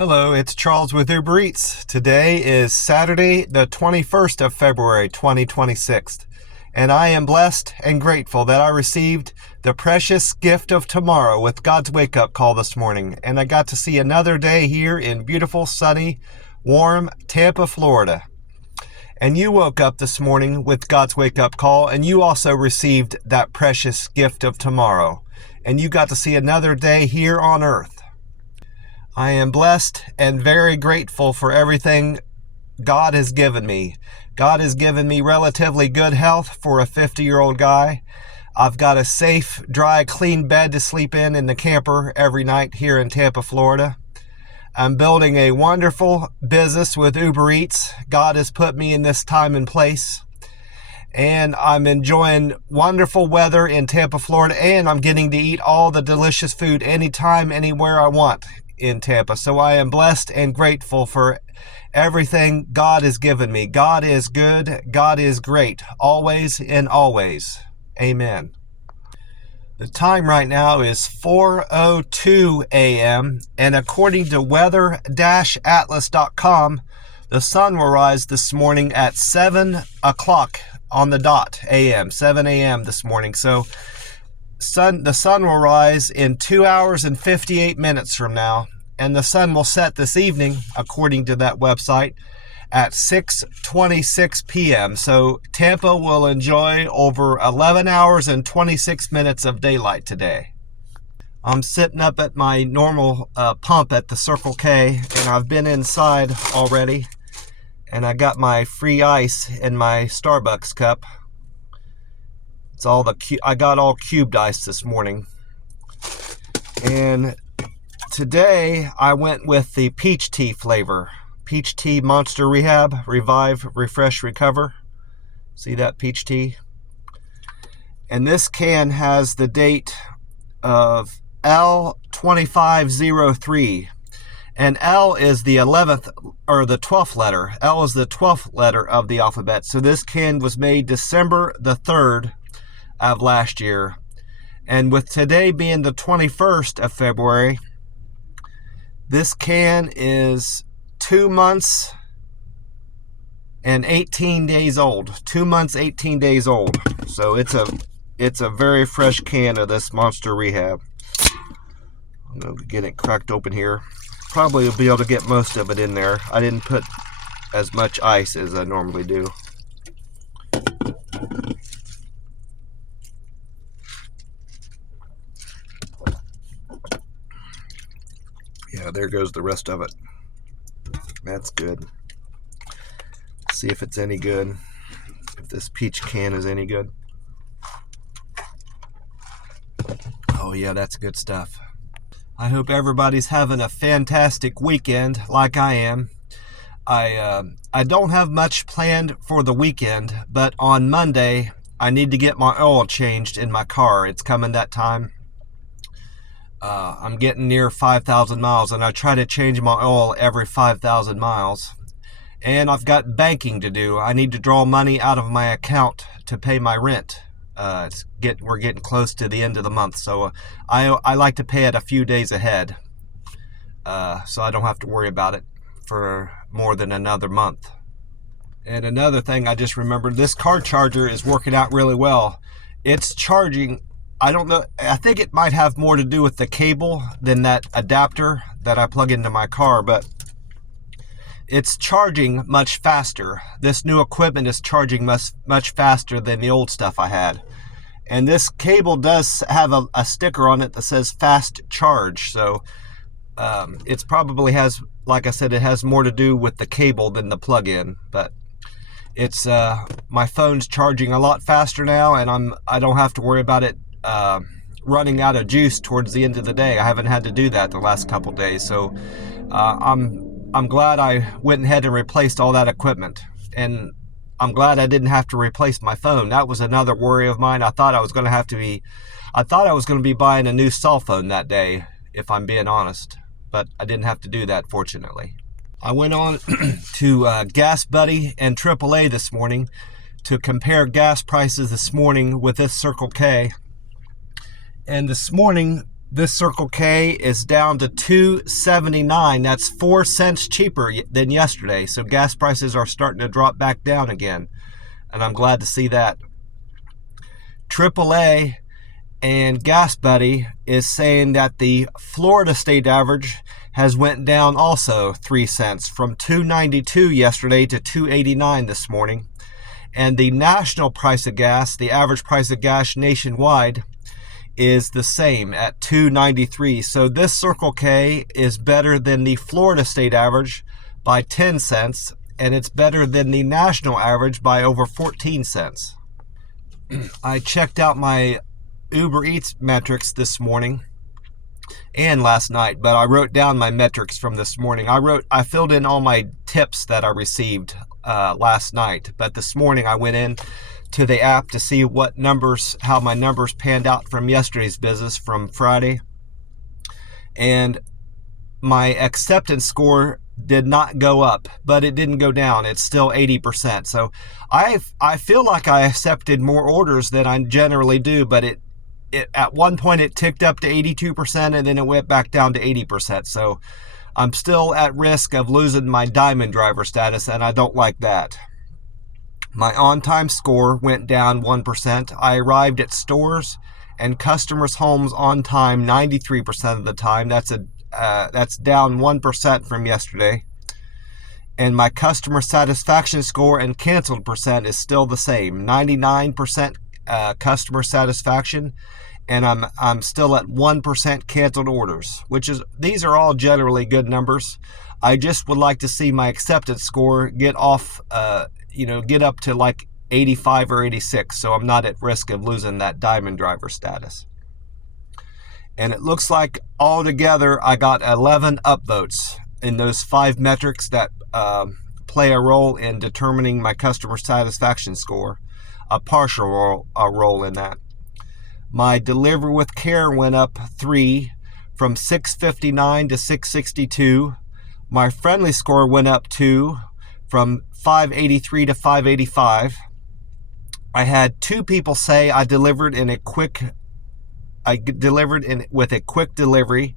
Hello, it's Charles with Uber Eats. Today is Saturday, the 21st of February, 2026. And I am blessed and grateful that I received the precious gift of tomorrow with God's wake-up call this morning. And I got to see another day here in beautiful, sunny, warm Tampa, Florida. And you woke up this morning with God's wake-up call, and you also received that precious gift of tomorrow. And you got to see another day here on earth. I am blessed and very grateful for everything God has given me. God has given me relatively good health for a 50-year-old guy. I've got a safe, dry, clean bed to sleep in the camper every night here in Tampa, Florida. I'm building a wonderful business with Uber Eats. God has put me in this time and place. And I'm enjoying wonderful weather in Tampa, Florida, and I'm getting to eat all the delicious food anytime, anywhere I want in Tampa. So I am blessed and grateful for everything God has given me. God is good. God is great. Always and always. Amen. The time right now is 4:02 a.m. and according to weather-atlas.com, the sun will rise this morning at 7 o'clock on the dot a.m., 7 a.m. this morning. So the sun will rise in 2 hours and 58 minutes from now, and the sun will set this evening, according to that website, at 6:26 p.m. So Tampa will enjoy over 11 hours and 26 minutes of daylight today. I'm sitting up at my normal pump at the Circle K, and I've been inside already, and I got my free ice in my Starbucks cup. It's all I got all cubed ice this morning. And today I went with the peach tea flavor. Peach tea Monster Rehab, Revive, Refresh, Recover. See that peach tea? And this can has the date of L2503. And L is the 11th or the 12th letter. L is the 12th letter of the alphabet. So this can was made December the 3rd of last year. And with today being the 21st of February, this can is 2 months and 18 days old. 2 months, 18 days old. So it's a very fresh can of this Monster Rehab. I'm going to get it cracked open here. Probably will be able to get most of it in there. I didn't put as much ice as I normally do. Yeah, there goes the rest of it. That's good. Let's see if it's any good. If this peach can is any good. Oh yeah, that's good stuff. I hope everybody's having a fantastic weekend like I am. I don't have much planned for the weekend, but on Monday I need to get my oil changed in my car. It's coming that time. I'm getting near 5,000 miles, and I try to change my oil every 5,000 miles. And I've got banking to do. I need to draw money out of my account to pay my rent. We're getting close to the end of the month, so I like to pay it a few days ahead, so I don't have to worry about it for more than another month. And another thing I just remembered, this car charger is working out really well. It's charging. I don't know, I think it might have more to do with the cable than that adapter that I plug into my car, but it's charging much faster. This new equipment is charging much faster than the old stuff I had. And this cable does have a sticker on it that says fast charge, so it's probably has, like I said, it has more to do with the cable than the plug-in, but it's my phone's charging a lot faster now, and I don't have to worry about it running out of juice towards the end of the day. I haven't had to do that the last couple days, so I'm glad I went ahead and replaced all that equipment, and I'm glad I didn't have to replace my phone. That was another worry of mine. I thought I was going to be buying a new cell phone that day, if I'm being honest, but I didn't have to do that, fortunately. I went on to Gas Buddy and AAA this morning to compare gas prices this morning with this Circle K. And this morning, This Circle K is down to $2.79. That's 4 cents cheaper than yesterday. So gas prices are starting to drop back down again, and I'm glad to see that. AAA and Gas Buddy is saying that the Florida state average has went down also 3 cents from $2.92 yesterday to $2.89 this morning. And the national price of gas, the average price of gas nationwide, is the same at $2.93. So this Circle K is better than the Florida state average by 10 cents, and it's better than the national average by over 14 cents. I checked out my Uber Eats metrics this morning and last night, but I wrote down my metrics from this morning. I filled in all my tips that I received last night, but this morning I went in to the app to see how my numbers panned out from yesterday's business from Friday. And my acceptance score did not go up, but it didn't go down. It's still 80%. So I feel like I accepted more orders than I generally do, but it at one point it ticked up to 82% and then it went back down to 80%. So I'm still at risk of losing my diamond driver status, and I don't like that. My on-time score went down 1%. I arrived at stores and customers' homes on time 93% of the time. That's down 1% from yesterday. And my customer satisfaction score and canceled percent is still the same, 99% customer satisfaction, and I'm still at 1% canceled orders, these are all generally good numbers. I just would like to see my acceptance score get up to like 85 or 86, so I'm not at risk of losing that diamond driver status. And it looks like altogether I got 11 upvotes in those 5 metrics that play a role in determining my customer satisfaction score, a partial role in that. My delivery with care went up 3 from 659 to 662. My friendly score went up 2 from 583 to 585. I had 2 people say I delivered with a quick delivery.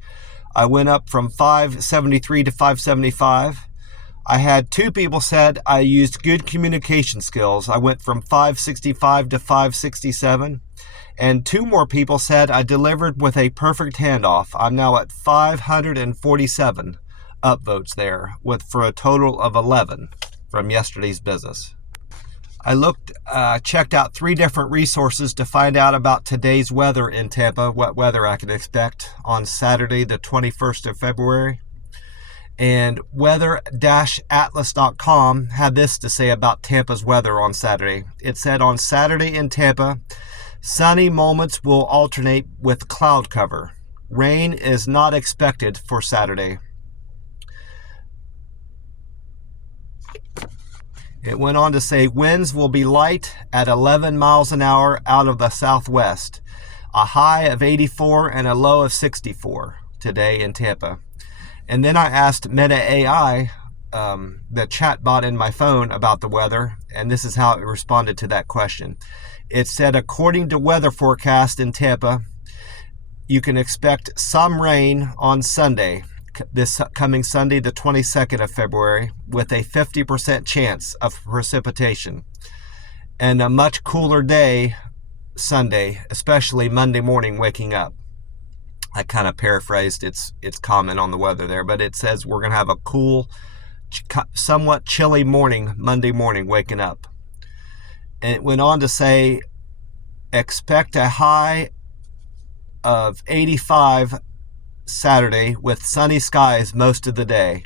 I went up from 573 to 575. I had 2 people said I used good communication skills. I went from 565 to 567. And 2 more people said I delivered with a perfect handoff. I'm now at 547 upvotes there, for a total of 11 from yesterday's business. I checked out 3 different resources to find out about today's weather in Tampa, what weather I could expect on Saturday, the 21st of February. And weather-atlas.com had this to say about Tampa's weather on Saturday. It said on Saturday in Tampa, sunny moments will alternate with cloud cover. Rain is not expected for Saturday. It went on to say winds will be light at 11 miles an hour out of the southwest. A high of 84 and a low of 64 today in Tampa. And then I asked Meta AI, the chat bot in my phone, about the weather, and this is how it responded to that question. It said, according to weather forecast in Tampa, you can expect some rain on Sunday, this coming Sunday, the 22nd of February, with a 50% chance of precipitation. And a much cooler day Sunday, especially Monday morning waking up. I kind of paraphrased its comment on the weather there, but it says we're going to have a cool, somewhat chilly morning, Monday morning waking up. And it went on to say, expect a high of 85 Saturday with sunny skies most of the day.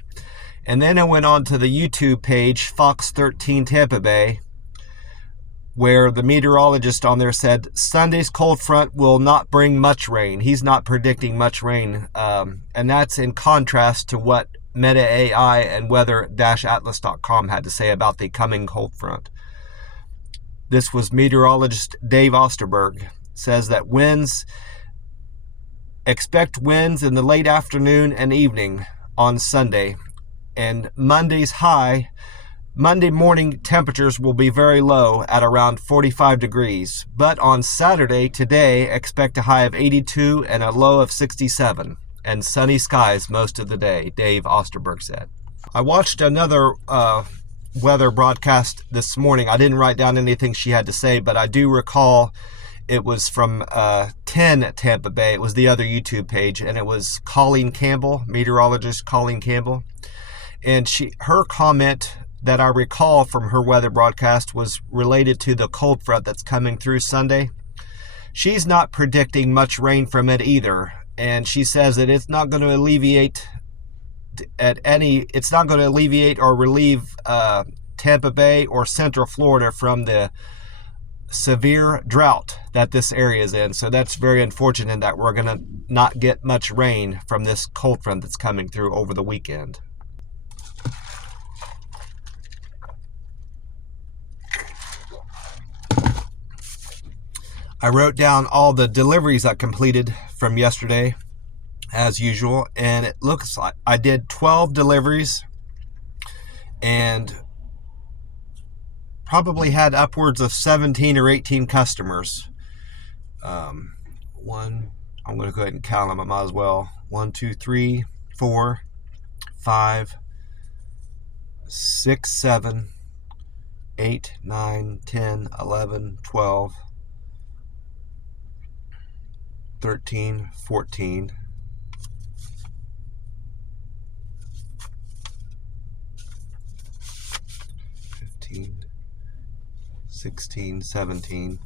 And then I went on to the YouTube page, Fox 13 Tampa Bay, where the meteorologist on there said Sunday's cold front will not bring much rain. He's not predicting much rain. And that's in contrast to what Meta AI and weather-atlas.com had to say about the coming cold front. This was meteorologist Dave Osterberg. Says that expect winds in the late afternoon and evening on Sunday. And Monday's high Monday morning temperatures will be very low at around 45 degrees. But on Saturday, today, expect a high of 82 and a low of 67. And sunny skies most of the day, Dave Osterberg said. I watched another weather broadcast this morning. I didn't write down anything she had to say, but I do recall it was from 10 Tampa Bay. It was the other YouTube page, and it was Colleen Campbell, meteorologist Colleen Campbell. And her comment that I recall from her weather broadcast was related to the cold front that's coming through Sunday. She's not predicting much rain from it either, and she says that it's not going to alleviate or relieve Tampa Bay or Central Florida from the severe drought that this area is in. So that's very unfortunate that we're going to not get much rain from this cold front that's coming through over the weekend. I wrote down all the deliveries I completed from yesterday, as usual, and it looks like I did 12 deliveries and probably had upwards of 17 or 18 customers. I'm going to go ahead and count them. I might as well. 1, 2, 3, 4, 5, 6, 7, 8, 9, 10, 11, 12, 13, 14, 15, 16, 17,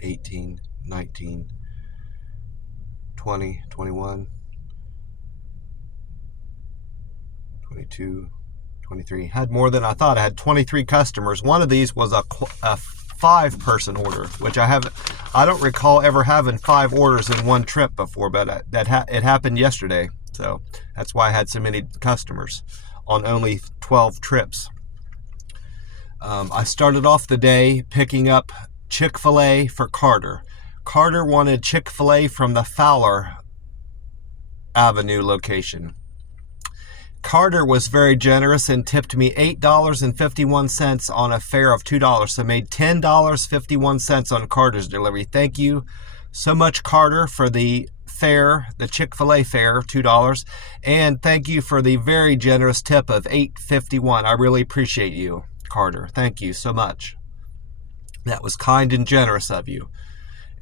18, 19, 20, 21, 22, 23. Had more than I thought. I had 23 customers. One of these was a 5-person order, which I don't recall ever having 5 orders in one trip before, but it happened yesterday. So that's why I had so many customers on only 12 trips. I started off the day picking up Chick-fil-A for Carter. Carter wanted Chick-fil-A from the Fowler Avenue location. Carter was very generous and tipped me $8.51 on a fare of $2, so made $10.51 on Carter's delivery. Thank you so much, Carter, for the fare, the Chick-fil-A fare, $2, and thank you for the very generous tip of $8.51. I really appreciate you, Carter. Thank you so much. That was kind and generous of you.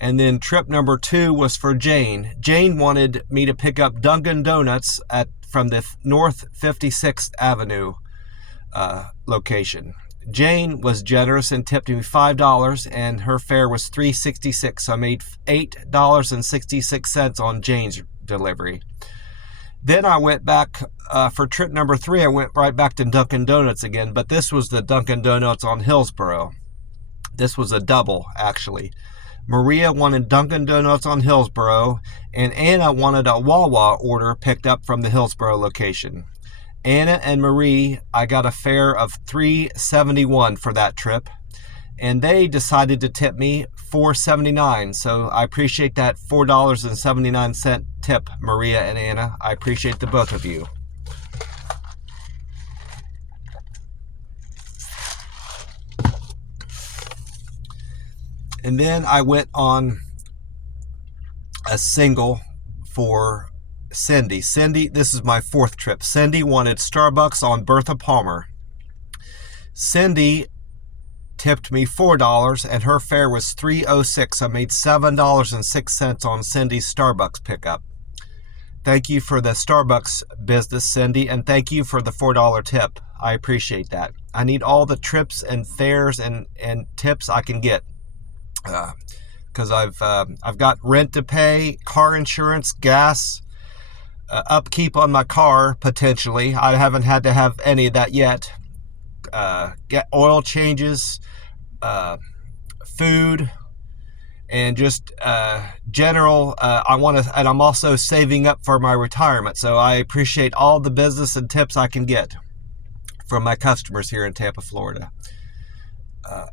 And then trip number 2 was for Jane. Jane wanted me to pick up Dunkin' Donuts from the North 56th Avenue location. Jane was generous and tipped me $5, and her fare was $3.66, so I made $8.66 on Jane's delivery. Then I went back for trip number 3. I went right back to Dunkin' Donuts again, but this was the Dunkin' Donuts on Hillsborough. This was a double, actually. Maria wanted Dunkin' Donuts on Hillsborough, and Anna wanted a Wawa order picked up from the Hillsborough location. Anna and Marie, I got a fare of $3.71 for that trip, and they decided to tip me $4.79. So I appreciate that $4.79 tip, Maria and Anna. I appreciate the both of you. And then I went on a single for Cindy. Cindy, this is my 4th trip. Cindy wanted Starbucks on Bertha Palmer. Cindy tipped me $4, and her fare was $3.06. I made $7.06 on Cindy's Starbucks pickup. Thank you for the Starbucks business, Cindy, and thank you for the $4 tip. I appreciate that. I need all the trips and fares and tips I can get. Because I've got rent to pay, car insurance, gas, upkeep on my car potentially. I haven't had to have any of that yet. Get oil changes, food, and just general. And I'm also saving up for my retirement. So I appreciate all the business and tips I can get from my customers here in Tampa, Florida.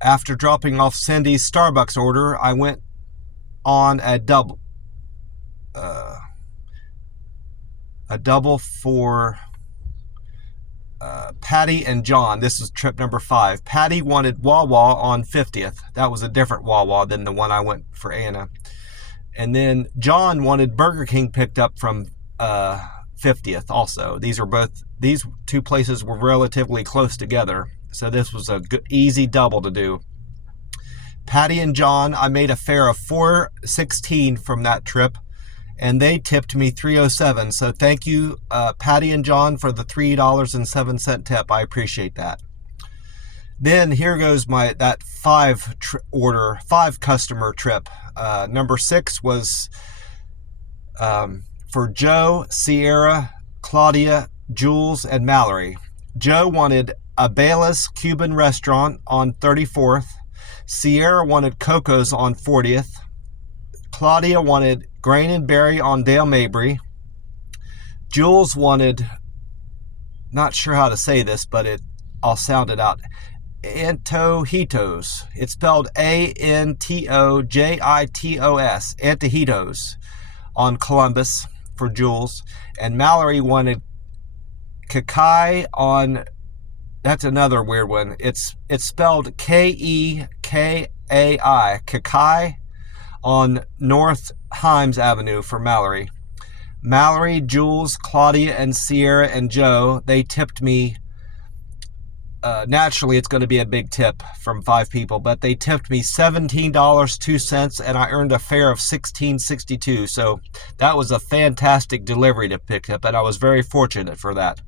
After dropping off Cindy's Starbucks order, I went on a double for Patty and John. This is trip number 5. Patty wanted Wawa on 50th. That was a different Wawa than the one I went for Anna. And then John wanted Burger King picked up from 50th also. These two places were relatively close together, so this was a good, easy double to do. Patty and John, I made a fare of $4.16 from that trip, and they tipped me $3.07. So thank you, Patty and John, for the $3.07 tip. I appreciate that. Then here goes that 5 customer trip. Number 6 was for Joe, Sierra, Claudia, Jules, and Mallory. Joe wanted a Bayless Cuban restaurant on 34th. Sierra wanted Coco's on 40th. Claudia wanted Grain and Berry on Dale Mabry. Jules wanted, not sure how to say this, but I'll sound it out, Antojitos. It's spelled Antojitos. Antojitos on Columbus for Jules. And Mallory wanted Kekai on, that's another weird one. It's spelled Kekai. Kekai on North Himes Avenue for Mallory. Mallory, Jules, Claudia, and Sierra and Joe, they tipped me. Naturally, it's going to be a big tip from 5 people, but they tipped me $17.02, and I earned a fare of $16.62. So that was a fantastic delivery to pick up, and I was very fortunate for that.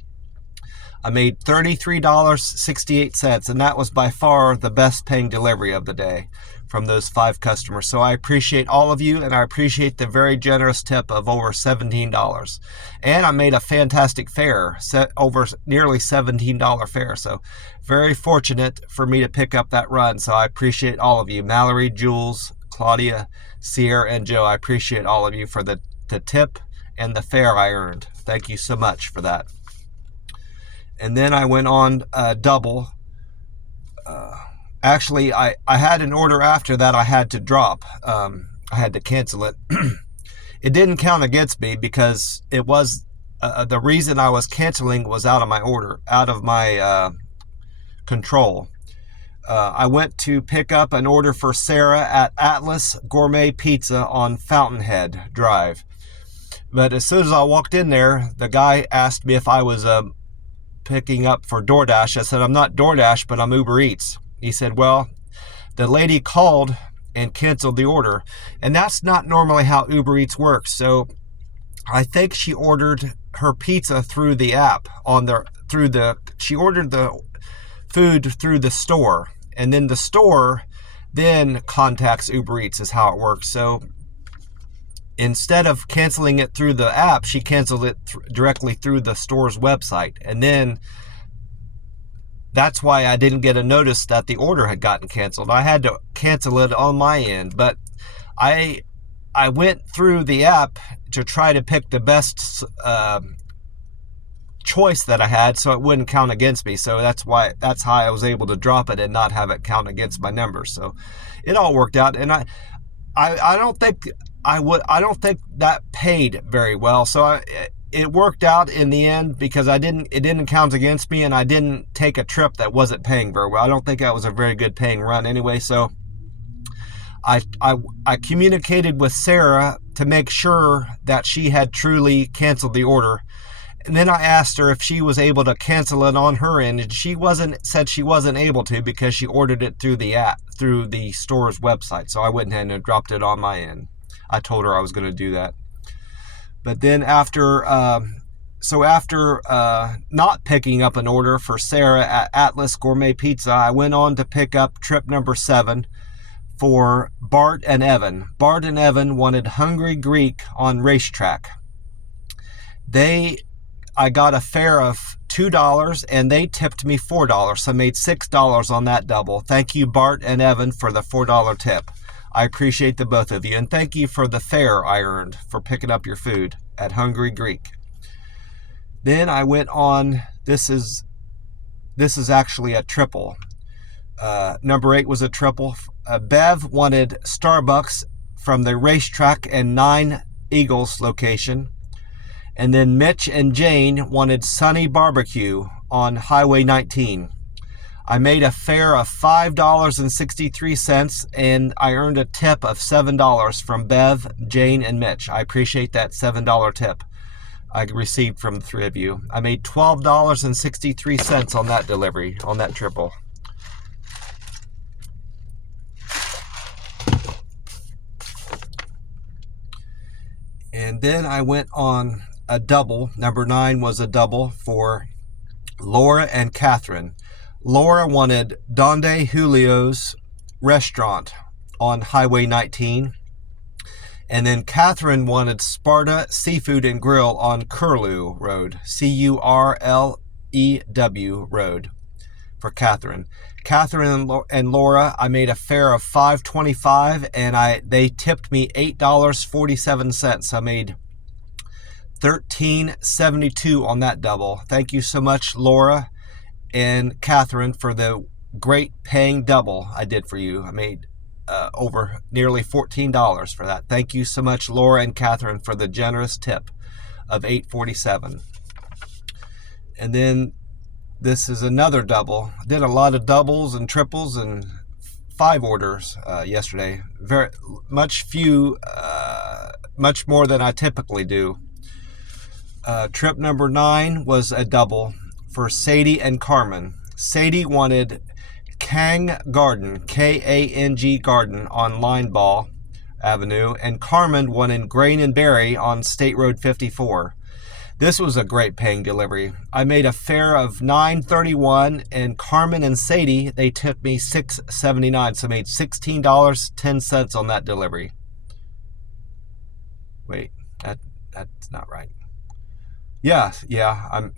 I made $33.68, and that was by far the best paying delivery of the day from those 5 customers. So I appreciate all of you, and I appreciate the very generous tip of over $17. And I made a fantastic fare, over nearly $17 fare. So very fortunate for me to pick up that run. So I appreciate all of you. Mallory, Jules, Claudia, Sierra, and Joe. I appreciate all of you for the tip and the fare I earned. Thank you so much for that. And then I went on double. Actually, I had an order after that I had to drop. I had to cancel it. It didn't count against me because it was the reason I was canceling was out of my control. I went to pick up an order for Sarah at Atlas Gourmet Pizza on Fountainhead Drive. But as soon as I walked in there, the guy asked me if I was picking up for DoorDash. I said, I'm not DoorDash, but I'm Uber Eats. He said, well, the lady called and canceled the order. And that's not normally how Uber Eats works. So I think she ordered her pizza through the app she ordered the food through the store. And then the store then contacts Uber Eats is how it works. So instead of canceling it through the app, she canceled it directly through the store's website. And then that's why I didn't get a notice that the order had gotten canceled. I had to cancel it on my end. But I went through the app to try to pick the best choice that I had so it wouldn't count against me. So that's how I was able to drop it and not have it count against my numbers. So it all worked out. And I don't think that paid very well. So it worked out in the end because it didn't count against me, and I didn't take a trip that wasn't paying very well. I don't think that was a very good paying run anyway. So I communicated with Sarah to make sure that she had truly canceled the order. And then I asked her if she was able to cancel it on her end, and said she wasn't able to because she ordered it through the app, through the store's website. So I went ahead and dropped it on my end. I told her I was going to do that. But then after not picking up an order for Sarah at Atlas Gourmet Pizza, I went on to pick up trip number 7 for Bart and Evan. Bart and Evan wanted Hungry Greek on Racetrack. I got a fare of $2 and they tipped me $4, so I made $6 on that double. Thank you, Bart and Evan, for the $4 tip. I appreciate the both of you, and thank you for the fare I earned for picking up your food at Hungry Greek. Then I went on, this is actually a triple. Number 8 was a triple. Bev wanted Starbucks from the Racetrack and 9 Eagles location. And then Mitch and Jane wanted Sunny Barbecue on Highway 19. I made a fare of $5.63, and I earned a tip of $7 from Bev, Jane, and Mitch. I appreciate that $7 tip I received from the three of you. I made $12.63 on that delivery, on that triple. And then I went on a double. Number 9 was a double for Laura and Catherine. Laura wanted Donde Julio's restaurant on Highway 19. And then Catherine wanted Sparta Seafood and Grill on Curlew Road, Curlew Road for Catherine. Catherine and Laura, I made a fare of $5.25, and they tipped me $8.47. I made $13.72 on that double. Thank you so much, Laura and Catherine, for the great paying double I did for you. I made over nearly $14 for that. Thank you so much, Laura and Catherine, for the generous tip of $8.47. And then this is another double. I did a lot of doubles and triples and 5 orders yesterday. Much more than I typically do. Trip number 9 was a double for Sadie and Carmen. Sadie wanted Kang Garden, K-A-N-G Garden on Lineball Avenue, and Carmen wanted Grain and Berry on State Road 54. This was a great paying delivery. I made a fare of $9.31, and Carmen and Sadie, they tipped me $6.79, so I made $16.10 on that delivery. Wait, that's not right. Yeah, I'm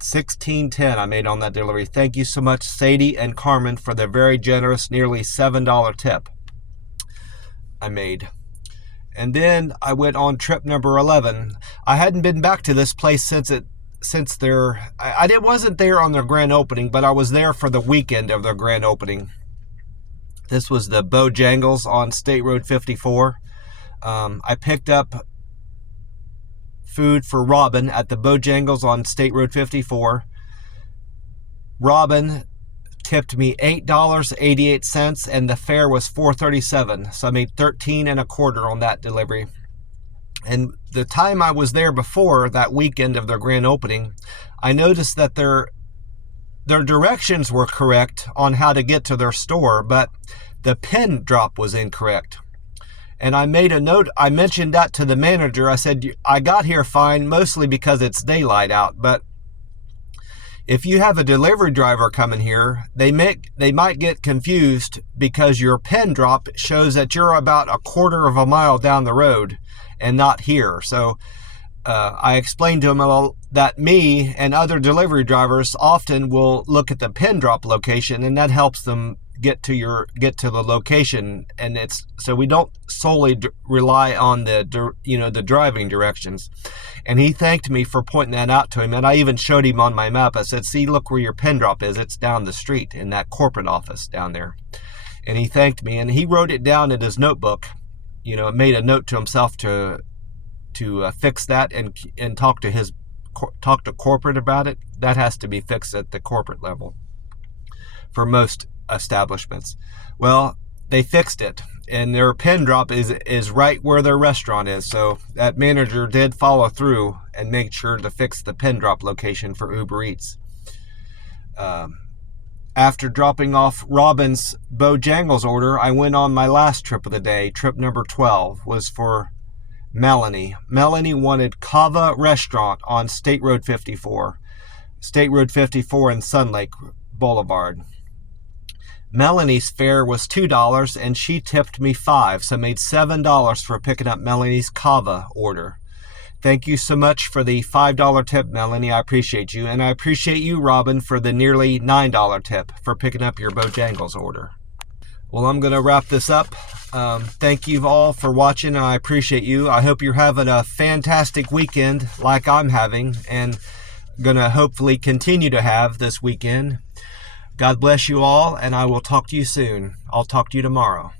$16.10 I made on that delivery. Thank you so much, Sadie and Carmen, for the very generous, nearly $7 tip I made. And then I went on trip number 11. I hadn't been back to this place since I wasn't there on their grand opening, but I was there for the weekend of their grand opening. This was the Bojangles on State Road 54. I picked up food for Robin at the Bojangles on State Road 54. Robin tipped me $8.88, and the fare was $4.37, so I made $13.25 on that delivery. And the time I was there before that weekend of their grand opening, I noticed that their directions were correct on how to get to their store, but the pin drop was incorrect. And I made a note. I mentioned that to the manager. I said, I got here fine, mostly because it's daylight out, but if you have a delivery driver coming here, they might get confused because your pin drop shows that you're about a quarter of a mile down the road and not here. So I explained to them that me and other delivery drivers often will look at the pin drop location, and that helps them get to the location. And it's so we don't solely rely on the driving directions. And he thanked me for pointing that out to him, and I even showed him on my map. I said, see, look where your pin drop is. It's down the street in that corporate office down there. And he thanked me, and he wrote it down in his notebook. Made a note to himself to fix that and talk to corporate about it. That has to be fixed at the corporate level for most establishments. Well, they fixed it, and their pin drop is right where their restaurant is. So that manager did follow through and make sure to fix the pin drop location for Uber Eats. After dropping off Robin's Bojangles order, I went on my last trip of the day. Trip number 12 was for Melanie. Melanie wanted Kava Restaurant on State Road 54. State Road 54 and Sun Lake Boulevard. Melanie's fare was $2, and she tipped me $5, so I made $7 for picking up Melanie's Kava order. Thank you so much for the $5 tip, Melanie. I appreciate you. And I appreciate you, Robin, for the nearly $9 tip for picking up your Bojangles order. Well, I'm going to wrap this up. Thank you all for watching, and I appreciate you. I hope you're having a fantastic weekend like I'm having, and going to hopefully continue to have this weekend. God bless you all, and I will talk to you soon. I'll talk to you tomorrow.